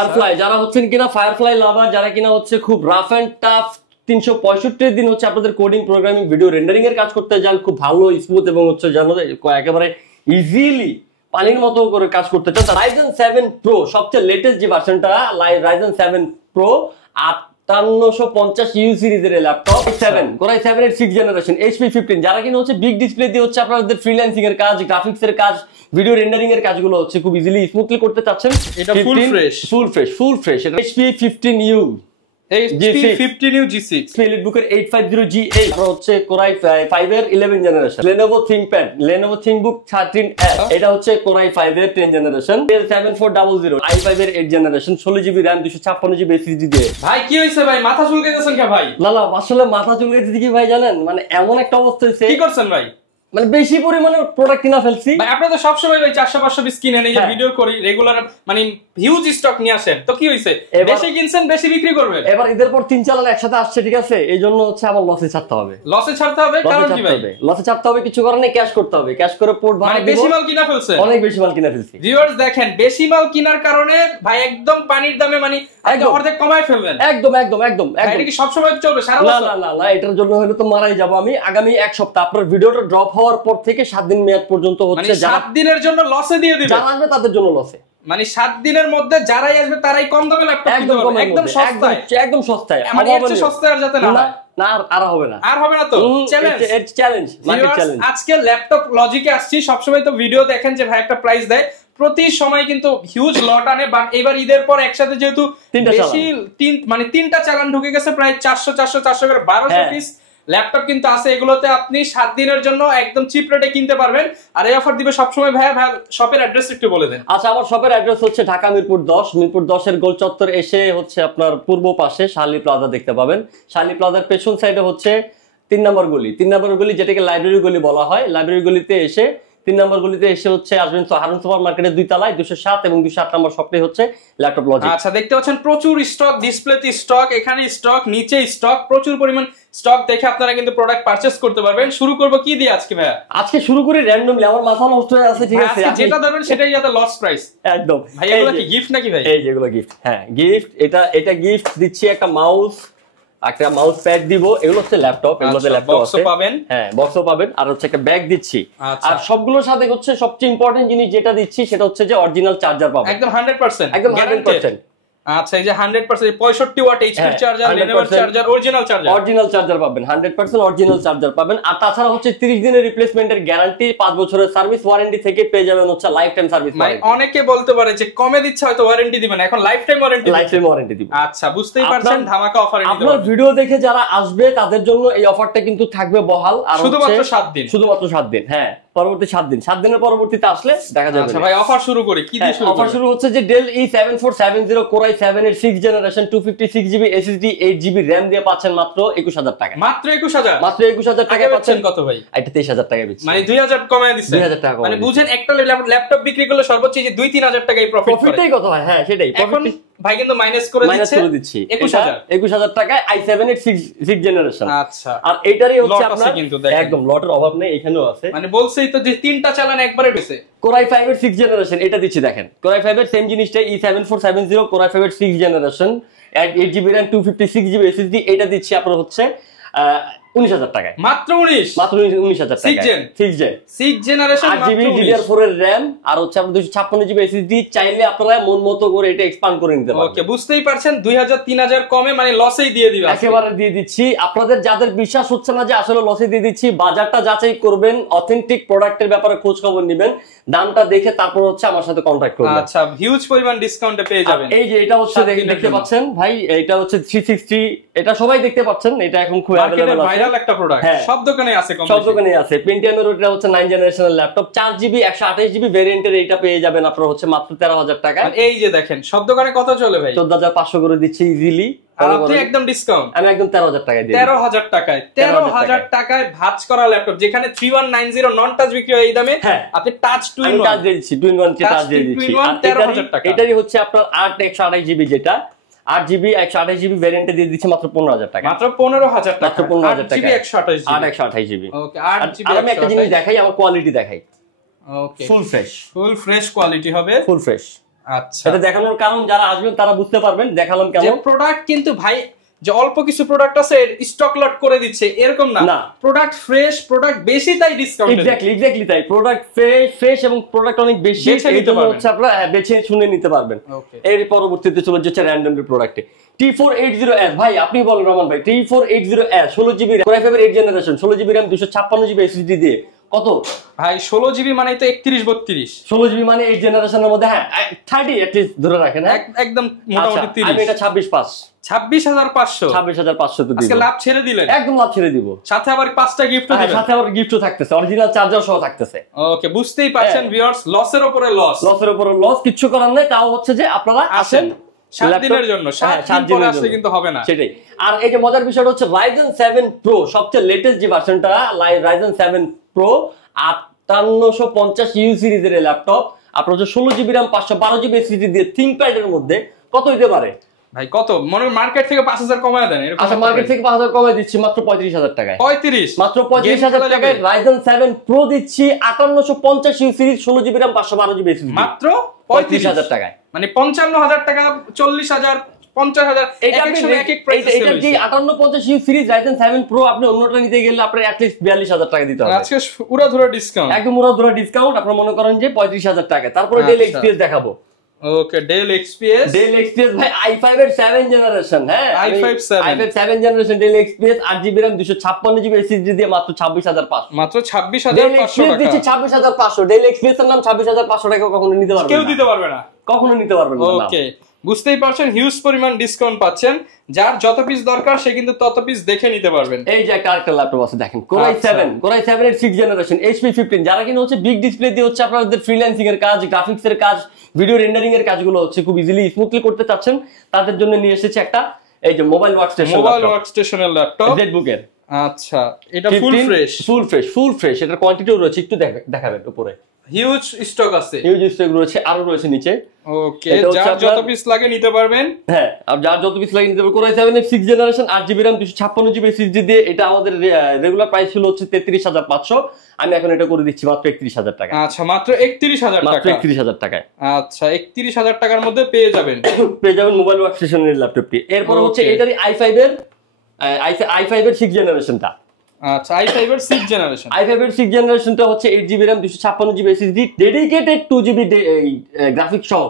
Firefly যারা হচ্ছেন কিনা ফায়ারফ্লাই লাভার, যারা কিনা হচ্ছে খুব রাফ এন্ড টাফ 365 দিন হচ্ছে আপনাদের কোডিং প্রোগ্রামিং ভিডিও রেন্ডারিং এর কাজ করতে যান, খুব ভালো স্মুথ এবং হচ্ছে জানো একেবারে ইজিলি পানির মতো করে কাজ করতে চান, Ryzen 7 Pro সবচেয়ে লেটেস্ট যে ভার্সনটা Ryzen 7 Pro 5850 ইউ সিরিজের ল্যাপটপ 7 Core i7 এর 6th জেনারেশন HP 15, যারা কিনা হচ্ছে বিগ ডিসপ্লে দিয়ে হচ্ছে আপনাদের ফ্রিল্যান্সিং এর কাজ, গ্রাফিক্স এর কাজ, ভিডিও রেন্ডারিং এর কাজগুলো হচ্ছে খুব ইজিলি স্মুথলি করতে চাচ্ছেন। এটা ফুল ফ্রেশ এটা HP 15U G6 Elitebook-এর 850G8 আর হচ্ছে Core i5 এর 11 জেনারেশন, Lenovo ThinkPad 13F এটা হচ্ছে Core i5 এর 10 জেনারেশন, Dell 7400 i5 এর 8 generation, 16GB RAM 256GB SSD দিয়ে। ভাই কি হইছে ভাই, মাথা চুলকাইতেছেন কে ভাই? না আসলে মাথা চুলকাইতেছে কি ভাই জানেন, মানে এমন একটা অবস্থা হইছে। কি করছেন ভাই? মানে বেশি পরিমাণে প্রোডাক্ট কিনা ফেলছি ভাই। আপনারা তো সব সময় ভাই 400-500 পিস কিনেন, এই যে ভিডিও করি রেগুলার, মানে হিউজ স্টক নিয়ে আসেন, তো কি হইছে বেশি কিনছেন বেশি বিক্রি করবেন। এবার ঈদের পর 3-4 একসাথে আসছে, ঠিক আছে, এইজন্য হচ্ছে আবার লসে ছাড়তে হবে। কারণ কি ভাই? লসে ছাড়তে হবে, কিছু করার নেই, ক্যাশ করতে হবে, ক্যাশ করে পোর্ট ভাড়া মানে বেশি মাল কিনা ফেলছে, অনেক বেশি মাল কিনা ফেলছি। ভিউয়ার্স দেখেন, বেশি মাল কেনার কারণে ভাই একদম পানির দামে মানে একদম অর্ধেক কমায় ফেলবেন। একদম এটা কি সব সময় চলবে সারা বছর? না এটার জন্য হলে তো মারাই যাব আমি। আগামী এক সপ্তাহ আপনার ভিডিওটা ড্রপ হওয়ার পর থেকে 7 দিন মেয়াদ পর্যন্ত হচ্ছে, 7 দিনের জন্য লসে দিয়ে দিবেন। যারা আসবে তাদের জন্য লসে, মানে 7 দিনের মধ্যে যারাই আসবে তারাই কম দামে ল্যাপটপ কিনতে পারবে, একদম সস্তায়। মানে এর চেয়ে সস্তায় আর যাতে না হয়। না আর হবে না তো। Challenge market challenge. আজকে ল্যাপটপ লজিকে আসছি, সবসময় তো ভিডিও দেখেন যে ভাই একটা প্রাইস দেয়, প্রতি সময় কিন্তু হিউজ লট আনে, বাট এবার ঈদের পর একসাথে যেহেতু বেশি মানে 3টা চালান ঢুকে গেছে, প্রায় 400 করে 1200 পিস ল্যাপটপ কিন্তু আছে। এগুলোতে আপনি 7 দিনের জন্য একদম চিপ রেটে কিনতে পারবেন। আর এই অফার দিবে সবসময় ভাই শপের অ্যাড্রেস একটু বলে দেন। আচ্ছা, আমার শপের অ্যাড্রেস হচ্ছে ঢাকা মিরপুর 10 এর গোল চত্বর এসে হচ্ছে আপনার পূর্ব পাশে শার্লি প্লাজা দেখতে পাবেন। শার্লি প্লাজার পেছন সাইডে হচ্ছে 3 নম্বর গলি, যেটাকে লাইব্রেরি গলি বলা হয়। লাইব্রেরি গলিতে এসে 3 নম্বর গলিতে এসে হচ্ছে আসবেন হারুন সুপার মার্কেটের 2 তলায় 207 এবং 208 নম্বর শপটাই হচ্ছে ল্যাপটপ লজিক। আচ্ছা, দেখতে পাচ্ছেন প্রচুর স্টক, ডিসপ্লেতে স্টক, এখানে স্টক, নিচে স্টক, প্রচুর পরিমাণ স্টক দেখে আপনারা কিন্তু প্রোডাক্ট পারচেজ করতে পারবেন। শুরু করব কি দিয়ে আজকে ভাই? আজকে শুরু করি র্যান্ডমলি, আমার মাথা নষ্ট হয়ে আছে, ঠিক আছে, যেটা ধরবেন সেটাই যাতে লস প্রাইস। একদম ভাই এগুলো কি গিফট নাকি ভাই? এই যেগুলো গিফট, হ্যাঁ গিফট। এটা গিফট দিচ্ছি, একটা মাউস, একটা মাউস প্যাড দিব, এগুলো হচ্ছে ল্যাপটপ, এগুলোতে ল্যাপটপ আছে, পাবেন, হ্যাঁ বক্সও পাবেন, আর হচ্ছে একটা ব্যাগ দিচ্ছি। আর সবগুলোর সাথে হচ্ছে সবচেয়ে ইম্পর্টেন্ট জিনিস যেটা দিচ্ছি সেটা হচ্ছে যে অরিজিনাল চার্জার পাবেন, একদম 100%, একদম 100%। আচ্ছা, এই যে 100% 65 watt HP charger, Lenovo charger, original charger পাবেন, 100% অরিজিনাল চার্জার পাবেন। আর তাছাড়া হচ্ছে 30 দিনের রিপ্লেসমেন্টের গ্যারান্টি, 5 বছরের সার্ভিস ওয়ারেন্টি থেকে পেয়ে যাবেন হচ্ছে লাইফ টাইম সার্ভিস ওয়ারেন্টি। অনেকে বলতে পারে যে কমে দিচ্ছে হয়তো ওয়ারেন্টি দিবেন, এখন লাইফ টাইম ওয়ারেন্টি দিব। আচ্ছা, বুঝতেই পারছেন ধামাকা অফার। আপনার ভিডিও দেখে যারা আসবে তাদের জন্য এই অফারটা কিন্তু থাকবে বহাল, আর শুধুমাত্র 7 দিন, হ্যাঁ পরবর্তী 7 দিনের পরবর্তীতে আসলে দেখা যাবে। আচ্ছা ভাই, অফার শুরু করি, কি দিয়ে শুরু? অফার শুরু হচ্ছে যে Dell E7470 Core i7 এর 6th generation 256GB SSD 8GB RAM দিয়ে পাচ্ছেন মাত্র 21000 টাকা। মাত্র 21000 টাকা পাচ্ছেন। কত ভাই? এটা 23000 টাকা দিচ্ছি, মানে 2000 কমায় দিচ্ছে। 2000 টাকা মানে বুঝেন, একটা ল্যাপটপ বিক্রি করলে সর্বোচ্চ যে 2-3000 টাকাই প্রফিটটাই কত হয়। হ্যাঁ সেটাই এখন ভাই কিন্তু মাইনাস করে দিচ্ছি 21000 টাকায় i7 এর 6th জেনারেশন। আচ্ছা, আর এটারই হচ্ছে আপনার কিন্তু একদম লটের অভাব নেই, এখানেও আছে। মানে বলছেই তো যে 3টা চালান একবারে পেছে। Core i5 এর 6th জেনারেশন এটা দিচ্ছি, দেখেন Core i5 এর সেম জিনিসটা E7470 Core i5 এর 6th generation 8GB RAM 256GB SSD এটা দিচ্ছি আপনার হচ্ছে 19000 টাকায়। মাত্র 19000 টাকা। 6th জেনারেশন 8GB DDR4 এর RAM আর হচ্ছে আপনার 256GB SSD, চাইলে আপনারা মন মতো করে এটা এক্সপান্ড করে নিতে পারবেন। ওকে, বুঝতেই পারছেন 2000-3000 কমে মানে লসেই দিয়ে দিবেন, একেবারে দিয়ে দিচ্ছি। আপনাদের যাদের বিশ্বাস হচ্ছে না যে আসলে লসে দিয়ে দিচ্ছি, বাজারটা যাচাই করবেন, অথেন্টিক প্রোডাক্টের ব্যাপারে খোঁজ খবর নেবেন, দামটা দেখে তারপর হচ্ছে আমার সাথে কন্টাক্ট করবেন। আচ্ছা, হিউজ পরিমাণ ডিসকাউন্টে পেয়ে যাবেন। এই যে এটা হচ্ছে দেখতে পাচ্ছেন ভাই, এটা হচ্ছে 360, এটা সবাই দেখতে পাচ্ছেন, এটা এখন খুব अवेलेबल আছে, ভাইরাল একটা প্রোডাক্ট, সব দোকানে আছে, সব দোকানে আছে। Pentium এর এটা হচ্ছে 9th জেনারেশনের ল্যাপটপ, 4GB 128GB ভেরিয়েন্টের, এটা পেয়ে যাবেন আপনারা হচ্ছে মাত্র 13000 টাকা। এই যে দেখেন, সব দোকানে কত চলে ভাই? 14500 করে দিচ্ছি ইজিলি, আর আপনি একদম ডিসকাউন্ট, আমি একদম 13000 টাকায় দিই। 13000 টাকায় ভাঁজ করা ল্যাপটপ, যেখানে 3190 নন টাচ বিক্রি হয় এই দামে, আপনি টাচ টু ইন ওয়ান দিয়ে দিচ্ছি, 2-in-1 টাচ দিয়ে দিচ্ছি। 13000 টাকা। এটারই হচ্ছে আপনার 8 128GB, যেটা 8GB 128GB ভেরিয়েন্টে দিয়ে দিচ্ছি মাত্র 15000 টাকা। মাত্র 15000 টাকা, মাত্র 15000 টাকা। 8 128GB। ওকে, 8GB। আর আমি একটা জিনিস দেখাই, আমার কোয়ালিটি দেখাই। ওকে, ফুল ফ্রেশ কোয়ালিটি হবে, ফুল ফ্রেশ। আচ্ছা, এটা দেখানোর কারণ যারা আসবেন তারা বুঝতে পারবেন দেখালাম যে কেমন। প্রোডাক্ট কিন্তু ভাই যে অল্প কিছু প্রোডাক্ট আছে স্টক লট করে দিচ্ছে এরকম না, প্রোডাক্ট ফ্রেশ, প্রোডাক্ট বেশি তাই ডিসকাউন্ট। এক্স্যাক্টলি তাই, প্রোডাক্ট ফ্রেশ এবং প্রোডাক্ট অনেক বেশি, এই জন্য হচ্ছে আপনারা বেছে শুনে নিতে পারবেন। এর পরবর্তীতে চলে যাচ্ছে র্যান্ডমলি প্রোডাক্টে T480S। ভাই আপনি বলেন রহমান ভাই, T480S 16GB Core i5 এর 8th generation, 16GB RAM 256GB SSD দিয়ে কত ভাই? 16GB মানে তো 31-32, 16GB মানে 8th জেনারেশনের মধ্যে, হ্যাঁ 30 এট লিস্ট ধরে রাখেন, একদম মোটামুটি 30। আমি এটা 26,500 26,500 তো দিব। আজকে লাভ ছেড়ে দিলেন? একদম লাভ ছেড়ে দিব, সাথে আবার 5টা গিফটও দিবেন। সাথে আবার গিফটও থাকতেছে, অরিজিনাল চার্জার সহ থাকতেছে। ওকে, বুঝতেই পারছেন ভিউয়ার্স, লসের উপরে লস, কিছু করার নাই। তাও হচ্ছে যে আপনারা আসেন 7 দিনের জন্য, 7 দিন পরে আসলে কিন্তু হবে না। সেটাই। আর এই যে মজার বিষয়টা হচ্ছে Ryzen 7 Pro সবচেয়ে লেটেস্ট যে ভার্সনটা, Ryzen 7 Pro 5850U সিরিজের ল্যাপটপ আপনার হচ্ছে 16GB RAM 512GB SSD দিয়ে ThinkPad এর মধ্যে কত হইতে পারে ভাই? কত মনে মার্কেট থেকে 5000 কমায় দেন? আচ্ছা, মার্কেট থেকে 5000 কমায় দিচ্ছি মাত্র 35000 টাকায়। 35, মাত্র 35000 টাকায় Ryzen 7 Pro দিচ্ছি 5850U series 16GB RAM 512GB SSD মাত্র 35000 টাকায়। মানে 55000 টাকা, 40000, 50000, এটা কি 5850U সিরিজ Ryzen 7 Pro আপনি অন্যটা নিতে গেলে আপনার at least 42000 টাকা দিতে হবে। আজকে উড়াধুরা ডিসকাউন্ট, একদম উড়াধুরা ডিসকাউন্ট। আপনি মনে করেন যে 35000 টাকা। তারপরে Dell XPS দেখাবো। ওকে, Dell XPS ভাই i5 এর 7th জেনারেশন, হ্যাঁ i5 7th generation Dell XPS 8GB RAM 256GB SSD দিয়ে মাত্র 26500, মাত্র 26500 টাকা দিচ্ছি। 26500 Dell XPS এর নাম 26500 টাকা কখনো নিতে পারবে না, কেউ দিতে পারবে না, কখনো নিতে পারবে না। ওকে, বুঝতেই পারছেন হিউজ পরিমাণ ডিসকাউন্ট পাচ্ছেন। যার যত পিস দরকার সে কিন্তু তত পিস দেখে নিতে পারবেন। এই যে আরেকটা ল্যাপটপ আছে দেখেন, Core i7 এর 6th জেনারেশন HP 15। যারা কিনা হচ্ছে বিগ ডিসপ্লে দিয়ে হচ্ছে আপনাদের ফ্রিল্যান্সিং এর কাজ, গ্রাফিক্স এর কাজ, ভিডিও রেন্ডারিং এর কাজগুলো হচ্ছে খুব ইজিলি স্মুথলি করতে চাচ্ছেন, তাদের জন্য নিয়ে এসেছে একটা এই যে মোবাইল ওয়ার্কস্টেশনের ল্যাপটপ ZBook এর। আচ্ছা, এটা ফুল ফ্রেশ, এটার কোয়ান্টিটিও রয়েছে, একটু দেখাবেন উপরে হিউজ স্টক আছে, রয়েছে, আরো রয়েছে নিচে। ওকে, যার যত পিস লাগে নিতে পারবেন। হ্যাঁ, আর যার যত পিস লাগে নিতে পারবেন। Core i7 এর 6th generation 8GB RAM 256GB SSD দিয়ে, এটা আমাদের রেগুলার প্রাইস ছিল হচ্ছে 33500, আমি এখন এটা করে দিচ্ছি মাত্র 31000 টাকা। আচ্ছা, মাত্র 31000 টাকা, মাত্র 31000 টাকায়। আচ্ছা, 31000 টাকার মধ্যে পেয়ে যাবেন মোবাইল ওয়ার্কস্টেশনের ল্যাপটপটি। এরপর হচ্ছে এটারই i5 এর 6th জেনারেশনটা। আচ্ছা, i5 এর 6th জেনারেশনটা হচ্ছে 8GB RAM 256GB SSD dedicated 2GB graphics সহ।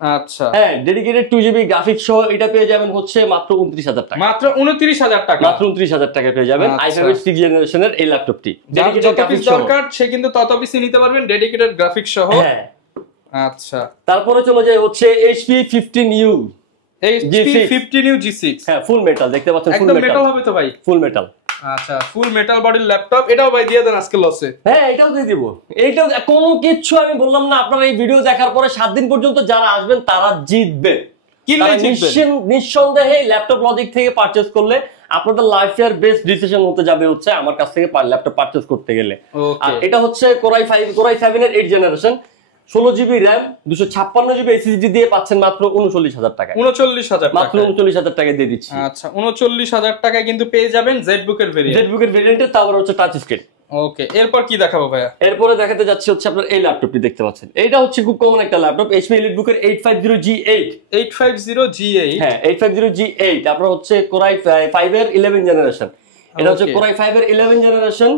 আচ্ছা, হ্যাঁ, ডেডিকেটেড 2GB গ্রাফিক্স সহ এটা পেয়ে যাবেন হচ্ছে মাত্র 29000 টাকা। মাত্র 29000 টাকা, মাত্র 29000 টাকা পেয়ে যাবেন i5 এর 6th জেনারেশনের এই ল্যাপটপটি। যত পিস দরকার সে কিন্তু তত পিস নিতে পারবেন ডেডিকেটেড গ্রাফিক্স সহ। হ্যাঁ, আচ্ছা, তারপরে চলে যায় হচ্ছে HP 15U G6। হ্যাঁ, ফুল মেটাল দেখতে পাচ্ছেন, ফুল মেটাল হবে তো ভাই? ফুল মেটাল। আচ্ছা, ফুল মেটাল বডির ল্যাপটপ, এটাও ভাই দিয়ে দেন আজকে লসে। হ্যাঁ, এটাও দিয়ে দিব। এইটাও কোনো কিছু আমি বললাম না, আপনারা এই ভিডিও দেখার পরে 7 দিন পর্যন্ত যারা আসবেন তারা জিতবে। নিঃসন্দেহে ল্যাপটপ লজিক থেকে পারচেজ করলে আপনাদের লাইফের বেস্ট ডিসিশন হতে যাবে হচ্ছে আমার কাছ থেকে ল্যাপটপ পারচেজ করতে গেলে। আর এটা হচ্ছে Core i7 এর 8th generation 16GB RAM 256GB SSD দিয়ে পাচ্ছেন মাত্র 39000 টাকা। 39000 মাত্র 39000 টাকা দিয়ে দিচ্ছি। আচ্ছা, 39000 টাকায় কিন্তু পেয়ে যাবেন ZBook এর ভেরিয়েন্ট, তারপর হচ্ছে টাচ স্ক্রিন। ওকে, এরপর কি দেখাবো ভাইয়া? এরপরে দেখাতে যাচ্ছি হচ্ছে আপনার এই ল্যাপটপটি দেখতে পাচ্ছেন, এটা হচ্ছে খুব কমন একটা ল্যাপটপ HP EliteBook এর 850G8। হ্যাঁ, 850G8 আপনার হচ্ছে Core i5 এর 11th জেনারেশন। এটা হচ্ছে Core i5 এর 11th generation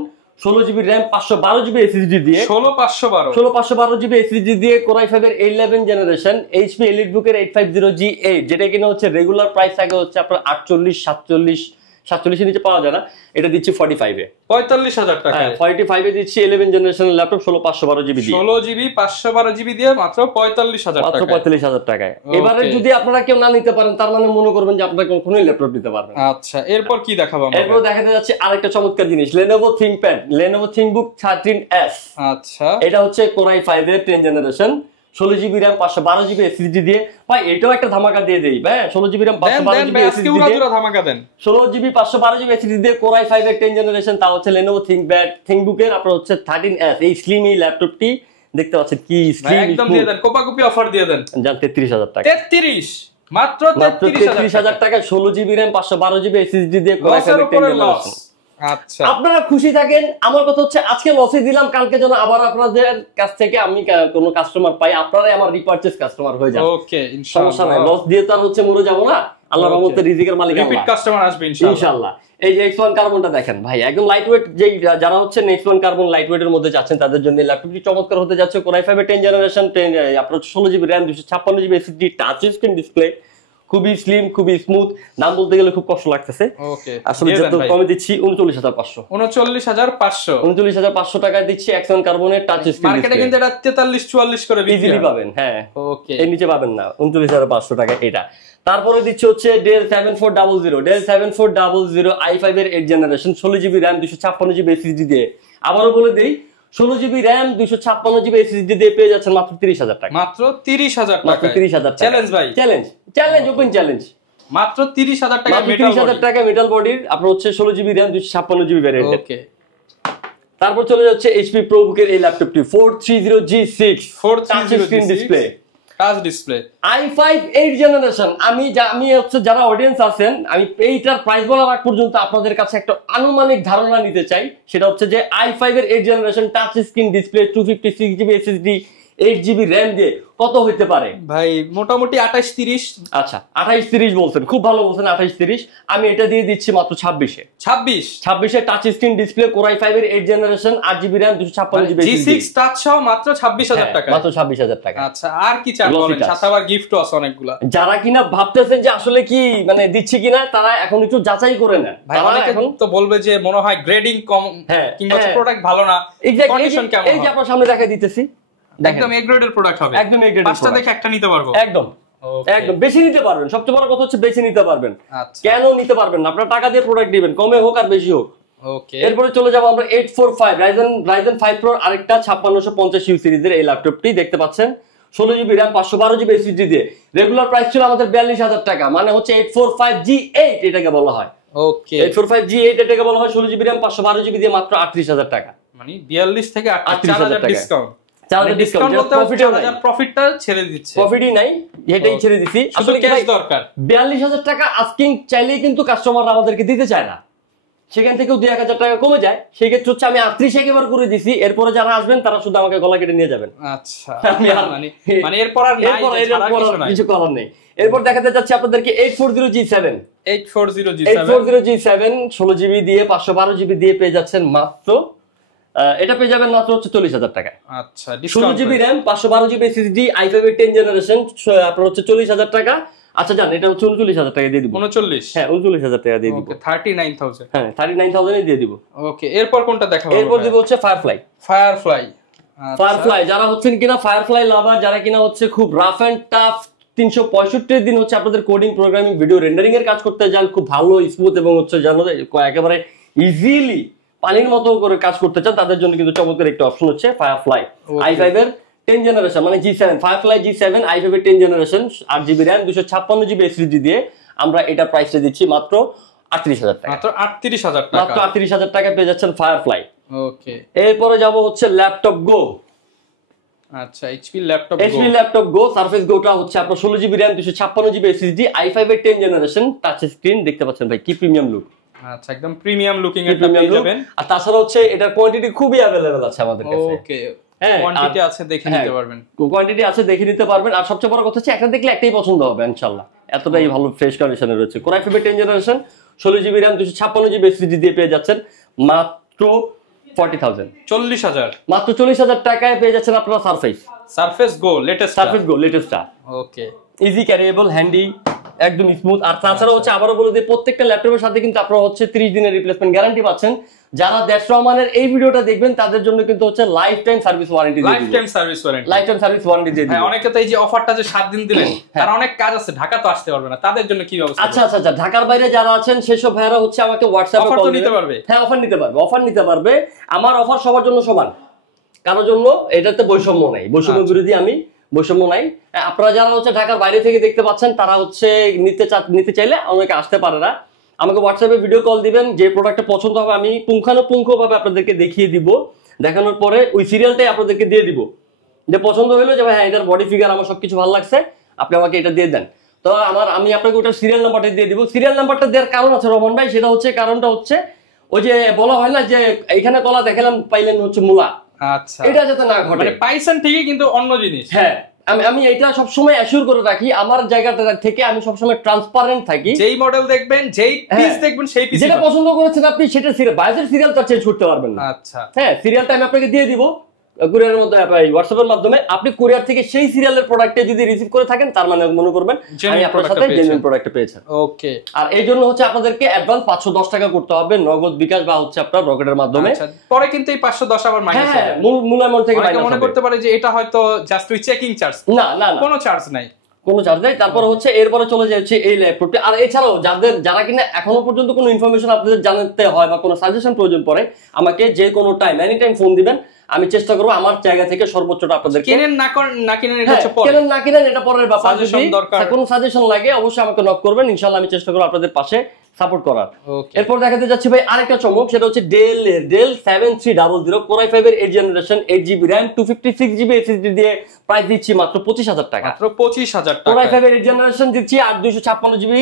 16GB RAM 512GB SSD দিয়ে, 16512GB SSD দিয়ে Core i5 এর 11th জেনারেশন HP EliteBook এর 850G8, যেটা কিনা হচ্ছে রেগুলার প্রাইস থাকে হচ্ছে আপনার 47 এর নিচে পাওয়া যায় না, এটা দিচ্ছি 45 এ, 45000 টাকা। 45 এ দিচ্ছি 11th জেনারেশনের ল্যাপটপ 16512GB দিয়ে, 16GB 512GB দিয়ে মাত্র 45000 টাকা, মাত্র 45000 টাকায়। এবারে যদি আপনারা কেউ না নিতে পারেন তার মানে মনে করবেন যে আপনারা কোনোই ল্যাপটপ নিতে পারবেন। আচ্ছা, এরপর কি দেখাবো আমরা? এরপর দেখাতে যাচ্ছে আরেকটা চমৎকার জিনিস, Lenovo ThinkBook 13S। আচ্ছা, এটা হচ্ছে Core i5 এর 10th generation 16GB RAM 512GB SSD দিয়ে। ভাই এটাও একটা ধামাকা দিয়ে দেই ভাই, 16GB RAM 512GB SSD দিয়ে ধামাকা দেন, 16GB 512GB SSD দিয়ে Core i5 এর 10th জেনারেশন, তা হচ্ছে Lenovo ThinkBook এর আপনার হচ্ছে 13S। এই স্লিম এই ল্যাপটপটি দেখতে পাচ্ছেন কি স্লিম, একদম দিয়ে দেন, কোপাকুপি অফার দিয়ে দেন, জান 33000 টাকা। 33 মাত্র 33000 টাকা 16GB RAM 512GB SSD দিয়ে Core i5 এর 10th জেনারেশন। আচ্ছা আপনারা খুশি থাকেন। আমার কথা হচ্ছে আজকে লসে দিলাম, কালকে যেন আবার আপনাদের কাছ থেকে আমি কোনো কাস্টমার পাই, আপনারাই আমার রিপারচেজ কাস্টমার হয়ে যান। ওকে সমস্যা নাই, ইনশাআল্লাহ। লস দিয়ে তো আর হচ্ছে মরে যাবো না, আল্লাহর রহমতে রিজিকের মালিক রিপিট আল্লাহ। কাস্টমার আসবে ইনশাআল্লাহ। ইনশাআল্লাহ। এই যে X1 কার্বনটা দেখেন ভাই, একদম লাইট ওয়েট, যে যারা হচ্ছে X1 কার্বন লাইট ওয়েটের মধ্যে যাচ্ছেন তাদের জন্য ল্যাপটপটি চমৎকার হতে যাচ্ছে। Core i5 এর 10 জেনারেশন, আপনার 16GB RAM, 256GB SSD, touch screen display, খুবই স্লিম, খুবই স্মুথ। দাম বলতে গেলে খুব কষ্ট লাগতেছে, ওকে আসলে যত কমে দিচ্ছি 39500, 39500 39500 টাকায় দিচ্ছি X1 কার্বনের টাচ স্ক্রিন মার্কেটে কিন্তু এটা 43 44 করে বিক্রি ইজিলি হয়। পাবেন। হ্যাঁ, ওকে এর নিচে পাবেন না, 39500 টাকা এটা। তারপরে দিচ্ছে হচ্ছে Dell 7400 i5 এর 8 generation, 16GB RAM, 256GB SSD দিয়ে। আবারও বলে দেই, 16GB RAM, 256GB SSD দিয়ে পেয়ে যাচ্ছেন মাত্র 30000 টাকা। মাত্র 30000 মাত্র টাকা 30000 টাকা। চ্যালেঞ্জ ভাই, চ্যালেঞ্জ ওপেন চ্যালেঞ্জ। মাত্র 30000 টাকা মাত্র মেটাল 30000 টাকা মেটাল বডির, আপনার হচ্ছে 16GB RAM, 256GB ভ্যারিয়েন্ট। ওকে তারপর চলে যাচ্ছে HP ProBook এর এই ল্যাপটপটি 430G6 touch screen display, touch display i5 8 generation. আমি হচ্ছে যারা অডিয়েন্স আছেন, আমি এইটার প্রাইস বলার আগ পর্যন্ত আপনাদের কাছে একটা আনুমানিক ধারণা নিতে চাই। সেটা হচ্ছে যে i5 এর 8 generation touch screen display, 256GB SSD, 8GB RAM দিয়ে কত হইতে পারে ভাই? মোটামুটি 28 30। আচ্ছা 28 30 বলছেন, খুব ভালো বলছেন 28 30। আমি এটা দিয়ে দিচ্ছি মাত্র 26 এ touch screen display, Core i5 এর 8 generation, 8GB RAM, 256GB G6 touch সহ মাত্র 26000 টাকা। মাত্র 26000 টাকা। আচ্ছা আর কি চান বলেন? সাথে আবার গিফটও আছে অনেকগুলা। যারা কিনা ভাবতেছেন যে আসলে কি মানে দিচ্ছি কিনা, তারা এখন একটু যাচাই করে নেন। ভাই অনেকে এখন তো বলবে যে মনে হয় গ্রেডিং কম কিংবা প্রোডাক্ট ভালো না, কন্ডিশন কেমন? এই যে আপনার সামনে দেখাই দিতেছি, একদম এ গ্রেডের প্রোডাক্ট হবে, একদম এ গ্রেডের। পাঁচটা দেখে একটা নিতে পারবো, একদম একদম বেশি নিতে পারবেন। সবচেয়ে বড় কথা হচ্ছে বেশি নিতে পারবেন। আচ্ছা কেন নিতে পারবেন না? আপনার টাকা দিয়ে প্রোডাক্ট দিবেন, কমে হোক আর বেশি হোক। ওকে এরপরে চলে যাবো আমরা 845 Ryzen 5 Pro আরেকটা 5650U সিরিজের এই ল্যাপটপটি দেখতে পাচ্ছেন, 16GB RAM, 512GB SSD দিয়ে। রেগুলার প্রাইস ছিল আমাদের 42000 টাকা, মানে হচ্ছে 845G8 এটাকে বলা হয়। ওকে 845G8 এটাকে বলা হয়, 16GB RAM, 512GB দিয়ে মাত্র 38000 টাকা। মানে 42 থেকে 4000 ডিসকাউন্ট। ডিসকাউন্ট প্রফিটটা ছেড়ে দিচ্ছে, প্রফিটই নাই, এটাই ছেড়ে দিছি। আসলে ক্যাশ দরকার। 42000 টাকা আস্কিং চাইলেই কিন্তু কাস্টমাররা আমাদেরকে দিতে চায় না, সেখান থেকেও 2000 টাকা কমে যায়। সেই ক্ষেত্রে হচ্ছে আমি 38 একেবারে করে দিছি। এরপরে যারা আসবেন তারা শুধু আমাকে গলা কেটে নিয়ে যাবেন। আচ্ছা মানে এরপর আর নাই, কিছু করার নেই। এরপর দেখাতে যাচ্ছে আপনাদেরকে 840G7 16GB দিয়ে 512GB দিয়ে পেয়ে যাচ্ছেন মাত্র, এটা পেয়ে যাবেন মাত্র হচ্ছে 40000 টাকা। আচ্ছা 16GB RAM, 512GB SSD, i5 এর 10 জেনারেশন, আপনার হচ্ছে 40000 টাকা। আচ্ছা জান, এটা হচ্ছে 39000 টাকা দিয়ে দিব। 39? হ্যাঁ 39000 টাকা দিয়ে দিব। ওকে 39000। হ্যাঁ 39000 এ দিয়ে দিব। ওকে এরপর কোনটা দেখাবো? এরপর দিব হচ্ছে ফায়ারফ্লাই। যারা হচ্ছেন কিনা ফায়ারফ্লাই লাভার, যারা কিনা হচ্ছে খুব রাফ এন্ড টাফ 365 দিন হচ্ছে আপনাদের কোডিং, প্রোগ্রামিং, ভিডিও রেন্ডারিং এর কাজ করতে যান, খুব ভালো স্মুথ এবং হচ্ছে জানো একেবারে ইজিলি পানির মতো করে কাজ করতে চান, তাদের জন্য কিন্তু চমৎকার একটা অপশন হচ্ছে ফায়ারফ্লাই। i5 এর 10 জেনারেশন মানে G7, ফায়ারফ্লাই G7 i5 এর 10 generation, 8GB RAM, 256GB SSD দিয়ে আমরা এটা প্রাইসটা দিচ্ছি মাত্র 38000 টাকা। মাত্র 38000 টাকা। মাত্র 38000 টাকা পেয়ে যাচ্ছেন ফায়ারফ্লাই। ওকে এরপরে যাব হচ্ছে ল্যাপটপ গো। আচ্ছা HP ল্যাপটপ গো সারফেস গোটা হচ্ছে আপনার 16GB RAM, 256GB SSD, i5 এর 10 জেনারেশন, টাচ স্ক্রিন দেখতে পাচ্ছেন ভাই, কি প্রিমিয়াম লুক। আচ্ছা একদম প্রিমিয়াম লুকিং একটা পেয়ে যাবেন। আর তাছাড়া হচ্ছে এটার কোয়ান্টিটি খুবই अवेलेबल আছে আমাদের কাছে। ওকে কোয়ান্টিটি আছে, দেখে নিতে পারবেন। কোয়ান্টিটি আছে, দেখে নিতে পারবেন। আর সবচেয়ে বড় কথা হচ্ছে একটা দেখলে একটাই পছন্দ হবে ইনশাআল্লাহ, এতটাই ভালো ফ্রেশ কন্ডিশনে রয়েছে। Core i5 এর 10 generation, 16GB RAM, 256GB SSD দিয়ে পেয়ে যাচ্ছেন মাত্র 40000 মাত্র 40000 টাকায় পেয়ে যাচ্ছেন আপনারা সারফেস গো লেটেস্টটা। ওকে ইজি ক্যারিয়েবল, হ্যান্ডি, একদম স্মুথ। আর তাছাড়া হচ্ছে আবারও বলে দিই, প্রত্যেকটা ল্যাপটপের সাথে কিন্তু আপনারা হচ্ছে 30 দিনের রিপ্লেসমেন্ট গ্যারান্টি পাচ্ছেন। যারা দেশ রহমানের এই ভিডিওটা দেখবেন তাদের জন্য কিন্তু হচ্ছে লাইফ টাইম সার্ভিস ওয়ারেন্টি দিয়ে দিব। হ্যাঁ অনেকে তো এই যে অফারটা যে 7 দিন দিলেন, তার অনেক কাজ আছে, ঢাকা তো আসতে পারবে না, তাদের জন্য কি ব্যবস্থা? আচ্ছা ঢাকার বাইরে যারা আছেন সেসব ভাইরা হচ্ছে আমাকে হোয়াটসঅ্যাপে অফার কল নিতে পারবে। হ্যাঁ অফার নিতে পারবে। আমার অফার সবার জন্য সমান, কারোর জন্য এটাতে বৈষম্য নাই, বৈষম্য বিরোধী আমি, বৈষম্য নাই। আপনারা যারা হচ্ছে ঢাকার বাইরে থেকে দেখতে পাচ্ছেন তারা হচ্ছে নিতে চাইলে অনেকে আসতে পারে না, আমাকে হোয়াটসঅ্যাপে ভিডিও কল দিবেন। যে প্রোডাক্টটা পছন্দ হবে আমি পুঙ্খানুপুঙ্খভাবে আপনাদেরকে দেখিয়ে দিব, দেখানোর পরে ওই সিরিয়ালটাই আপনাদেরকে দিয়ে দিব, যে পছন্দ হলো যে ভাই হ্যাঁ এটার বডি ফিগার আমার সবকিছু ভালো লাগছে, আপনি আমাকে এটা দিয়ে দেন। তো আমি আপনাকে ওটা সিরিয়াল নাম্বারটা দিয়ে দিব। সিরিয়াল নাম্বারটা দেওয়ার কারণ আছে রহমান ভাই, সেটা হচ্ছে কারণটা হচ্ছে ওই যে বলা হয় না যে এখানে কলা দেখালাম পাইলেন হচ্ছে মূলা, আচ্ছা এটা যাতে না ঘটে। মানে পাইছেন ঠিকই কিন্তু অন্য জিনিস। হ্যাঁ, আমি এটা সবসময় অ্যাসিওর করে রাখি, আমার জায়গাটা থেকে আমি সবসময় ট্রান্সপারেন্ট থাকি। যেই মডেল দেখবেন, যেই পিস দেখবেন, সেই পিস যেটা পছন্দ করেছেন আপনি সেটা বাইরের সিরিয়ালটা চেঞ্জ করতে পারবেন না। আচ্ছা হ্যাঁ, সিরিয়ালটা আমি আপনাকে দিয়ে দিব কুরিয়ারের মধ্যে, হোয়াটসঅ্যাপের মাধ্যমে। আপনি কুরিয়ার থেকে সেই সিরিয়ালের প্রোডাক্টে যদি রিসিভ করে থাকেন, তার মানে মনে করবেন আমি আপনার সাথে জেনুইন প্রোডাক্টটা পেয়েছেন। ওকে। আর এই জন্য হচ্ছে আপনাদেরকে অ্যাডভান্স 510 টাকা করতে হবে, নগদ, বিকাশ বা হচ্ছে আপনার রকেটের মাধ্যমে। পরে কিন্তু এই 510 আবার মাইনাস হবে। হ্যাঁ, মূল অ্যামাউন্ট থেকে মাইনাস হবে। মনে করতে পারে যে এটা হয়তো জাস্ট ওই চেকিং চার্জ। না না, কোনো চার্জ নাই, কোনো চার্জ নেই। তারপর হচ্ছে এরপরে চলে যাচ্ছে এই ল্যাপটপটি। আর এছাড়াও যারা কিনা এখনো পর্যন্ত কোনো ইনফরমেশন আপনাদের জানাতে হয় বা কোনো সাজেশন প্রয়োজন পড়ে, আমাকে যে কোনো টাইম, এনি টাইম ফোন দিবেন, আমি চেষ্টা করবো আমার জায়গা থেকে সর্বোচ্চটা আপনাদের। কিনেন না কিনেন এটা হচ্ছে পরে, কিনেন না কিনেন এটা পরের ব্যাপার। সাজেশন দরকার, কোনো সাজেশন লাগে অবশ্যই আমাকে নক করবেন, ইনশাআল্লাহ আমি চেষ্টা করব আপনাদের পাশে সাপোর্ট করার। এরপর দেখাতে যাচ্ছি ভাই আরেকটা চমক, সেটা হচ্ছে ডেল 7300 Core i5 এর 8th generation, 8GB RAM, 256GB SSD দিয়ে প্রাইস দিচ্ছি মাত্র 25,000 টাকা। মাত্র 25,000 টাকা। Core i5 এর 8th জেনারেশন দিচ্ছি 8 256GB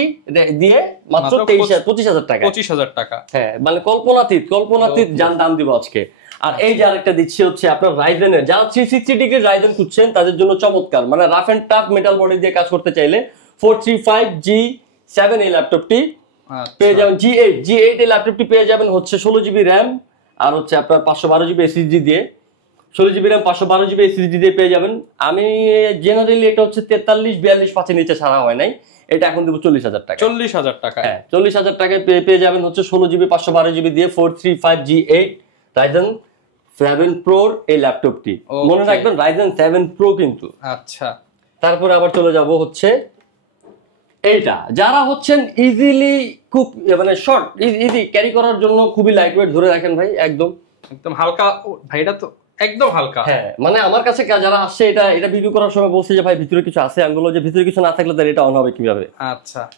দিয়ে মাত্র 25,000 টাকা। 25,000 টাকা। হ্যাঁ, মানে কল্পনাতীত জান দাম দিব আজকে। আর এই যে আরেকটা দিচ্ছি হচ্ছে আপনার রাইজেনের, যারা 360 ডিগ্রি রাইজেন খুঁজছেন তাদের জন্য চমৎকার, মানে rough and tough metal body দিয়ে কাজ করতে চাইলে 435G7 এই ল্যাপটপটি পেয়ে যাবেন। G8 এই ল্যাপটপটি পেয়ে যাবেন হচ্ছে 16GB RAM আর হচ্ছে আপনার 512GB SSD দিয়ে, 16GB RAM 512GB SSD দিয়ে পেয়ে যাবেন। আমি জেনারেলি এটা হচ্ছে 43-42 নিচে ছাড়া হয় নাই, এটা এখন দেবো 40,000 টাকা। 40,000 টাকা। হ্যাঁ, 40,000 টাকায় পেয়ে যাবেন হচ্ছে 16GB 512GB দিয়ে 435G8 Ryzen 7 Pro এই ল্যাপটপটি। মনে রাখবেন Ryzen 7 Pro কিন্তু। আচ্ছা, তারপরে আবার চলে যাব হচ্ছে এইটা, যারা হচ্ছেন ইজিলি খুব মানে শর্ট ইজি ক্যারি করার জন্য খুবই লাইট ওয়েট, ধরে রাখেন ভাই, একদম হালকা ভাই, এটা তো একদম হালকা। হ্যাঁ, মানে আমার কাছে যারা আসছে এটা ভিডিও করার সময় বলছে যে ভাই ভিতরে কিছু আছে, আমি বলবো যে ভিতরে কিছু না থাকলে তার এটা অন হবে কিভাবে।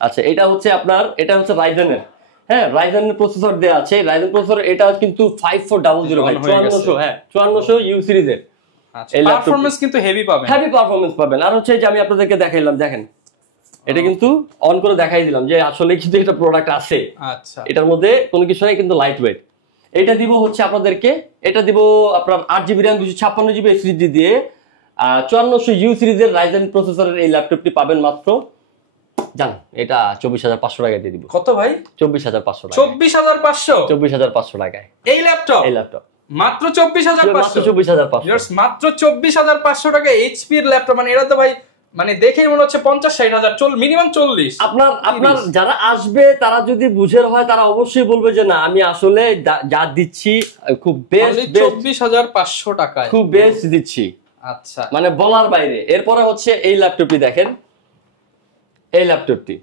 আচ্ছা, এটা হচ্ছে আপনার, এটা হচ্ছে রাইজেনের, হ্যাঁ রাইজেনের প্রসেসর দেয়া আছে। রাইজেন প্রসেসর এটা কিন্তু 5400 ভাই, 5400, হ্যাঁ 5400 ইউ সিরিজের। এই পারফরম্যান্স কিন্তু হেভি পারফরম্যান্স পাবেন। আর হচ্ছে যে আমি আপনাদেরকে দেখাইলাম, দেখেন এটা কিন্তু অন করে দেখাই দিলাম যে আসলে কিন্তু এটা প্রোডাক্ট আছে। আচ্ছা, এটার মধ্যে কোনো কিছু নাই, কিন্তু লাইট ওয়েট। এটা দিব হচ্ছে আপনাদেরকে, এটা দিব আপনার 8GB RAM 256GB SSD দিয়ে 5400 ইউ সিরিজের রাইজেন প্রসেসরের এই ল্যাপটপটি পাবেন মাত্র, জান এটা 24,500 টাকায় দিয়ে দিব। কত ভাই? 24,500 টাকা। 24,500? 24,500 টাকায় এই ল্যাপটপ মাত্র 24,500? 24,500 মাত্র 24,500 টাকা এইচপি এর ল্যাপটপ। মানে এটা তো ভাই মানে দেখেই মনে হচ্ছে 50-60,000, মিনিমাম 40। আপনার যারা আসবে তারা যদি বুঝের হয় তারা অবশ্যই বলবে যে না আমি আসলে যা দিচ্ছি খুব বেস্ট, 24,500 টাকায় খুব বেস্ট দিচ্ছি। আচ্ছা, মানে বলার বাইরে। এরপরে হচ্ছে এই ল্যাপটপটি দেখেন, এই ল্যাপটপটি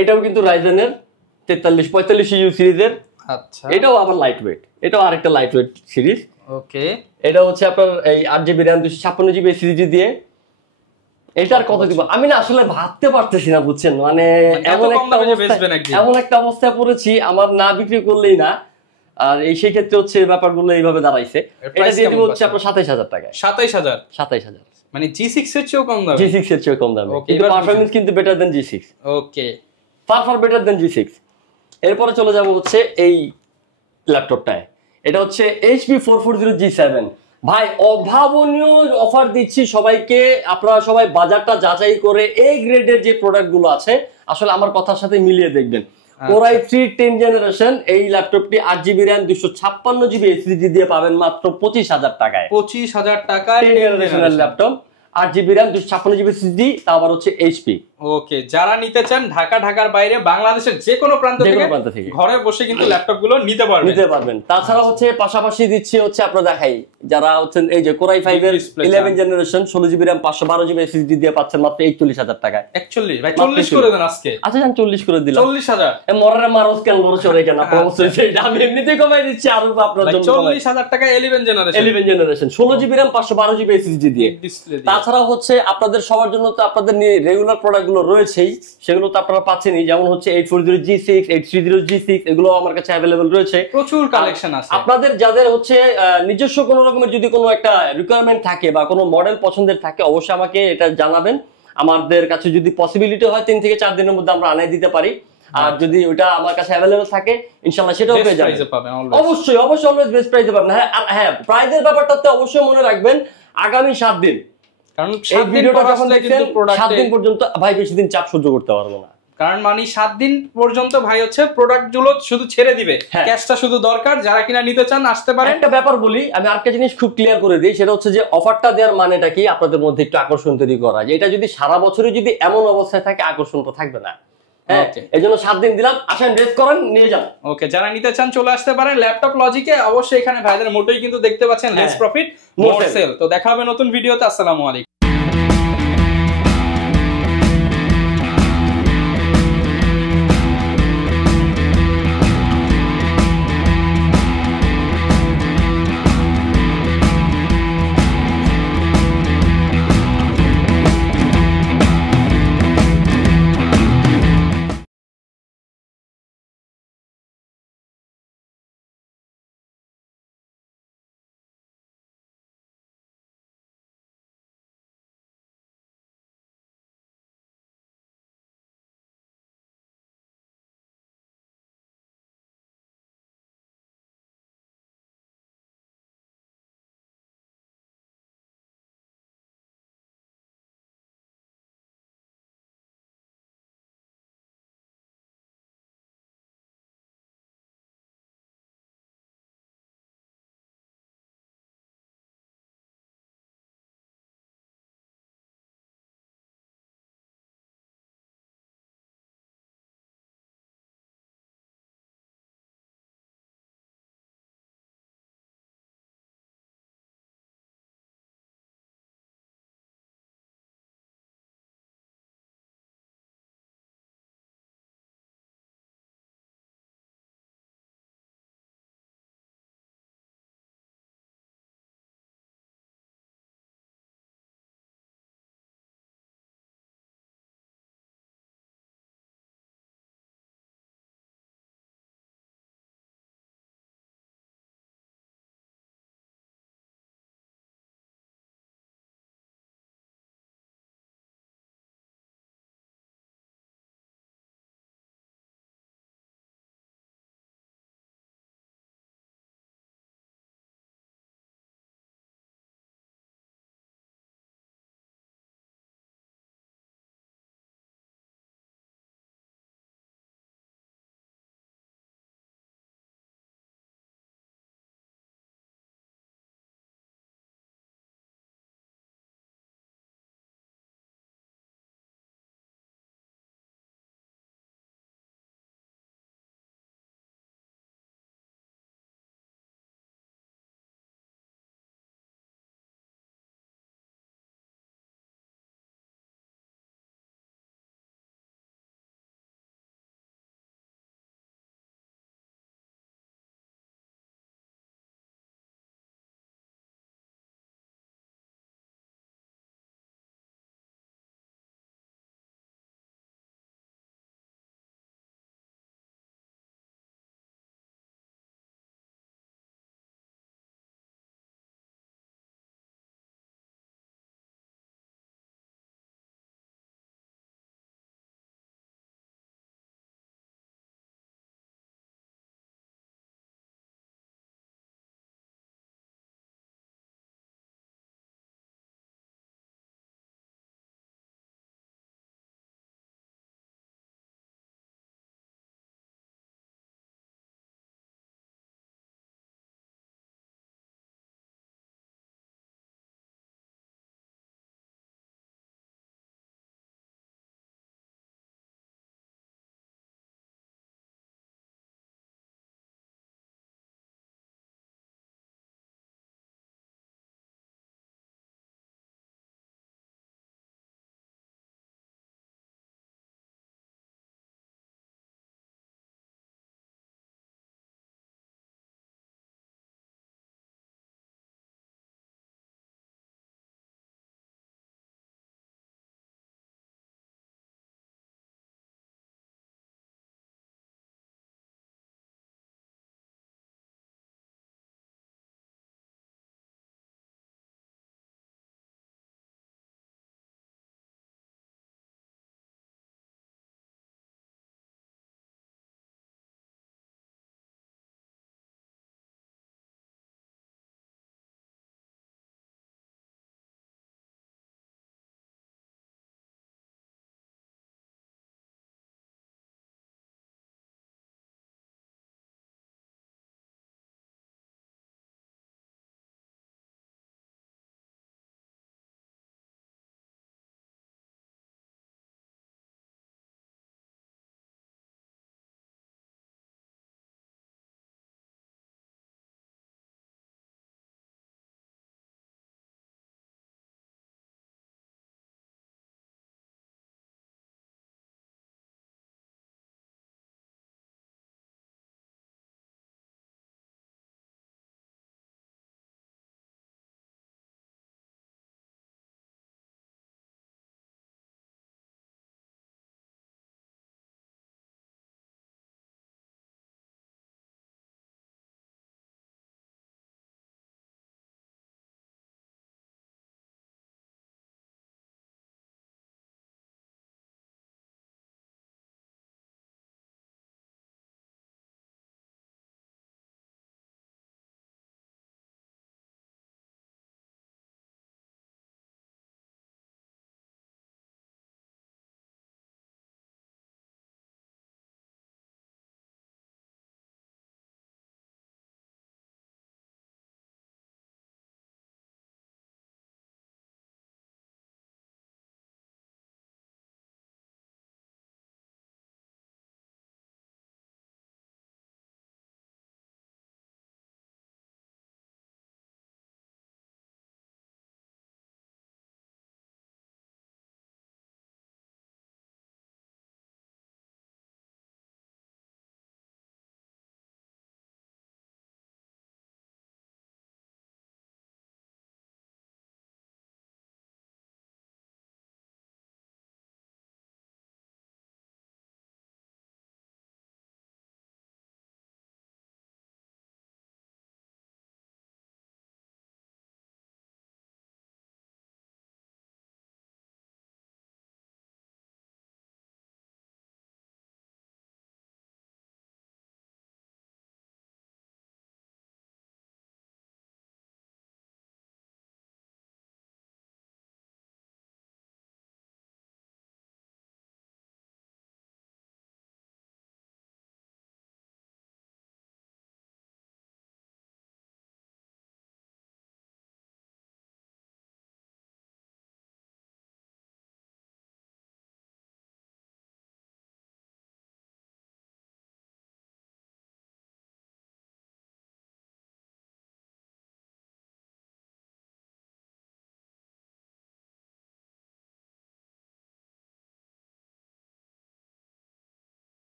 এটাও কিন্তু রাইজেনের 4345 ইউ সিরিজের। আচ্ছা, এটাও আবার লাইট ওয়েট, এটাও আরেকটা লাইট ওয়েট সিরিজ। ওকে, এটা হচ্ছে আপনার এই 8GB RAM 256GB SSD দিয়ে। এটার কত দিব আমি না আসলে ভাবতে পারতেছি না, বুঝছেন, মানে এমন একটা অবস্থায় পড়েছি, আমার না বিক্রি করলেই না। আর সেই ক্ষেত্রে হচ্ছে ব্যাপারগুলো এইভাবে দাঁড়াইছে। এটা দিয়ে দিব হচ্ছে আপনার 27,000 টাকায়। 27,000 মানে G6 এর চেয়েও কম দামে। G6 এর চেয়েও কম দামে, কিন্তু পারফরম্যান্স কিন্তু বেটার দেন G6। ওকে, ফার বেটার দেন G6। এরপরে চলে যাব হচ্ছে এই ল্যাপটপটায়, এটা হচ্ছে HP 440G7। ভাই অভাবনীয় অফার দিচ্ছি সবাইকে, আপনারা সবাই বাজারটা যাচাই করে এই গ্রেডের যে প্রোডাক্টগুলো আছে আসলে আমার কথার সাথে মিলিয়ে দেখবেন। Core i3 10th জেনারেশন এই ল্যাপটপটি 8GB RAM 256GB SSD দিয়ে পাবেন মাত্র 25,000 টাকায়। 25,000 টাকায় 10th জেনারেশনের laptop, 8GB RAM 256GB SSD, তা আবার হচ্ছে HP। ওকে, যারা নিতে চান ঢাকার বাইরে বাংলাদেশের যে কোনো প্রান্ত থেকে ঘরে বসে কিন্তু ল্যাপটপ গুলো নিতে পারবেন। তাছাড়া হচ্ছে পাশাপাশি দিচ্ছি হচ্ছে আপনারা দেখাই, যারা হচ্ছেন এই যে Core i5 এর 11th generation 16GB RAM 512GB SSD দিয়ে পাচ্ছেন মাত্র 41,000 টাকায়। 41 ভাই, 40 করে দেন আজকে। আচ্ছা জান 40 করে দিলাম। 40,000 মরারে মারস কেন বড় চলে কেন, আপনারা অবশ্যই সেইটা আমি এমনিতেই কমাই দিচ্ছি আর আপনার জন্য। 40,000 টাকা 11th generation 16GB RAM 512GB SSD দিয়ে। তাছাড়া হচ্ছে আপনাদের সবার জন্য তো আপনাদের রেগুলার প্রোডাক্ট গুলো রয়েছেই, সেগুলো তো আপনারা পাচ্ছেনই, যেমন হচ্ছে 840G6, 830G6, এগুলো আমার কাছে অ্যাভেলেবল রয়েছে, প্রচুর কালেকশন আছে। আপনাদের যাদের হচ্ছে নিজস্ব কোনো রকমের যদি কোনো একটা রিকোয়ারমেন্ট থাকে বা কোনো মডেল পছন্দের থাকে অবশ্যই আমাকে এটা জানাবেন। আমাদের কাছে যদি পসিবিলিটি হয় 3 থেকে 4 দিনের মধ্যে আমরা আনাই দিতে পারি। আর যদি ওটা আমার কাছে অ্যাভেলেবল থাকে ইনশাআল্লাহ সেটাও পেয়ে যাবেন। অবশ্যই অবশ্যই অলওয়েজ বেস্ট প্রাইসে পাবেন। হ্যাঁ আর হ্যাঁ প্রাইসের ব্যাপারটাতে অবশ্যই মনে রাখবেন আগামী 7 দিন, কারণ এই ভিডিওটা যখন দেখছেন 7 দিন পর্যন্ত ভাই বেশি দিন চাপ সহ্য করতে পারবো না, কারণ মানে 7 দিন পর্যন্ত ভাই হচ্ছে প্রোডাক্ট গুলো শুধু ছেড়ে দিবে, ক্যাশটা শুধু দরকার, যারা কিনা নিতে চান আসতে পারেন। একটা ব্যাপার বলি আমি, আরেকটা জিনিস খুব ক্লিয়ার করে দিই, সেটা হচ্ছে যে অফারটা দেওয়ার মানেটা কি আপনাদের মধ্যে একটু আকর্ষণ তৈরি করা, যে এটা যদি সারা বছরে যদি এমন অবস্থায় থাকে আকর্ষণ তো থাকবে না। হ্যাঁ এই জন্য 7 দিন দিলাম, আসেন রেস করেন নিয়ে যান। ওকে, যারা নিতে চান চলে আসতে পারেন ল্যাপটপ লজিকে। অবশ্যই এখানে ভাইদের মোটোই কিন্তু দেখতে পাচ্ছেন লেস প্রফিট মোর সেল। তো দেখা হবে নতুন ভিডিওতে। আসসালামু আলাইকুম।